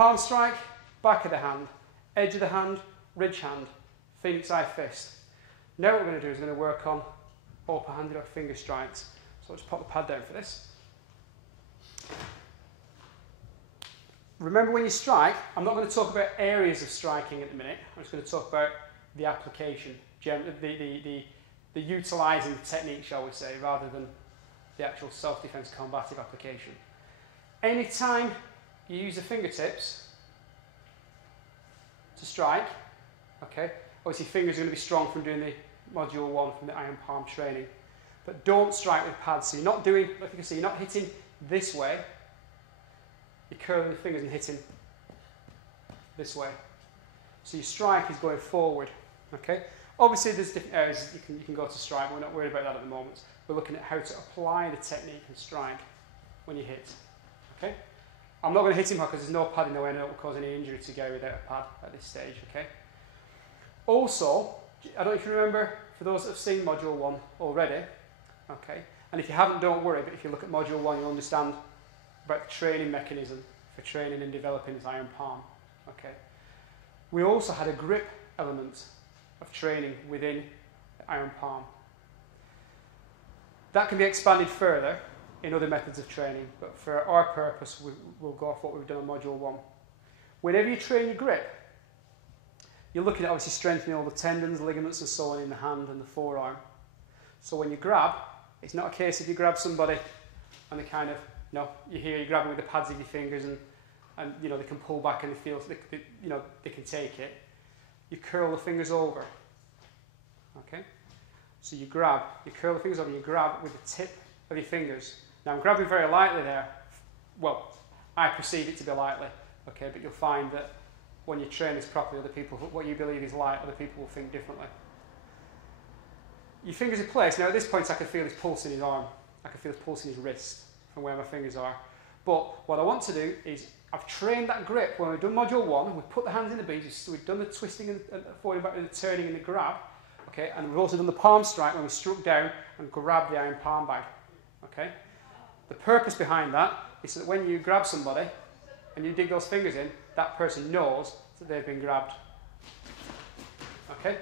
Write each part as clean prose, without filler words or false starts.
palm strike, back of the hand, edge of the hand, ridge hand, phoenix eye fist. Now what we're going to do is we're going to work on open-handed or finger strikes. So I'll just pop the pad down for this. Remember when you strike, I'm not going to talk about areas of striking at the minute. I'm just going to talk about the application, the utilising technique, shall we say, rather than the actual self-defense combative application. Anytime you use the fingertips to strike, okay, obviously fingers are going to be strong from doing the module 1 from the iron palm training, but don't strike with pads. So you're not doing, like you can see, you're not hitting this way, you're curling the fingers and hitting this way. So your strike is going forward, okay? Obviously there's different areas you can go to strike, but we're not worried about that at the moment. We're looking at how to apply the technique and strike when you hit, okay? I'm not going to hit him hard because there's no pad in the way and I don't cause any injury to Gary without a pad at this stage, okay? Also, I don't know if you remember, for those that have seen Module 1 already, okay, and if you haven't, don't worry, but if you look at Module 1, you'll understand about the training mechanism for training and developing this iron palm, okay. We also had a grip element of training within the iron palm. That can be expanded further in other methods of training, but for our purpose, we'll go off what we've done on Module 1. Whenever you train your grip, you're looking at obviously strengthening all the tendons, ligaments and so on in the hand and the forearm. So when you grab, it's not a case if you grab somebody and they kind of, you grab them with the pads of your fingers and you know, they can pull back and they feel, they can take it. You curl the fingers over, okay? So you grab, you curl the fingers over, you grab with the tip of your fingers. Now I'm grabbing very lightly there. Well, I perceive it to be lightly, okay, but you'll find that when you train this properly, other people, what you believe is light, other people will think differently. Your fingers are placed. Now at this point I can feel his pulse in his arm. I can feel his pulse in his wrist from where my fingers are. But what I want to do is, I've trained that grip when we've done Module 1, and we've put the hands in the beads, we've done the twisting and forward back and the turning and the grab, okay, and we've also done the palm strike when we struck down and grabbed the iron palm bag, okay. The purpose behind that is that when you grab somebody and you dig those fingers in, that person knows that they've been grabbed, okay.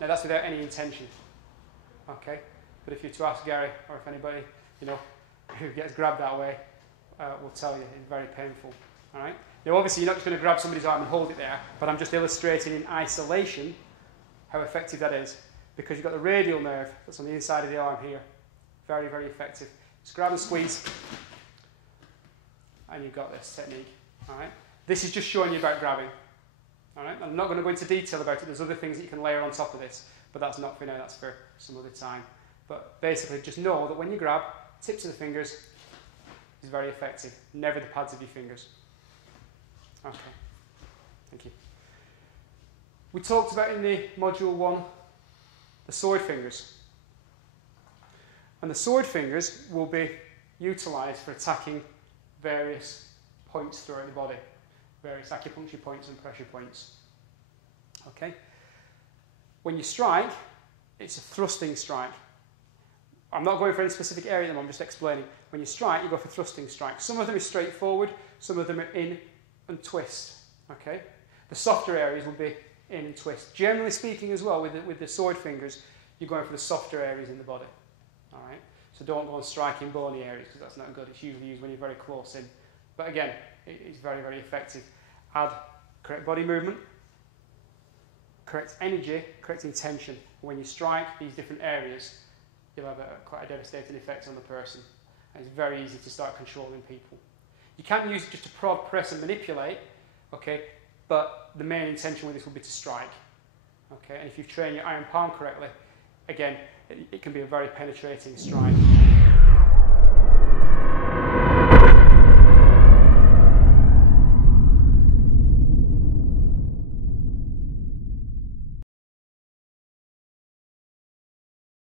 Now that's without any intention, okay. But if you're to ask Gary, or if anybody, who gets grabbed that way, will tell you it's very painful, all right? Now obviously you're not just going to grab somebody's arm and hold it there, but I'm just illustrating in isolation how effective that is, because you've got the radial nerve that's on the inside of the arm here. Very, very effective. Just grab and squeeze, and you've got this technique, all right? This is just showing you about grabbing, all right? I'm not going to go into detail about it. There's other things that you can layer on top of this, but that's not for now, that's for some other time. But basically just know that when you grab, tips of the fingers is very effective. Never the pads of your fingers. Okay, thank you. We talked about in the Module 1 the sword fingers. And the sword fingers will be utilised for attacking various points throughout the body. Various acupuncture points and pressure points. Okay? When you strike, it's a thrusting strike. I'm not going for any specific area, I'm just explaining. When you strike, you go for thrusting strikes. Some of them are straightforward, some of them are in and twist. Okay? The softer areas will be in and twist. Generally speaking as well, with the sword fingers, you're going for the softer areas in the body. Alright? So don't go and strike in bony areas, because that's not good. It's usually used when you're very close in. But again, it's very, very effective. Add correct body movement, correct energy, correct intention. When you strike these different areas, you'll have quite a devastating effect on the person. And it's very easy to start controlling people. You can't use it just to prod, press and manipulate, okay, but the main intention with this will be to strike. Okay, and if you've trained your iron palm correctly, again, it can be a very penetrating strike.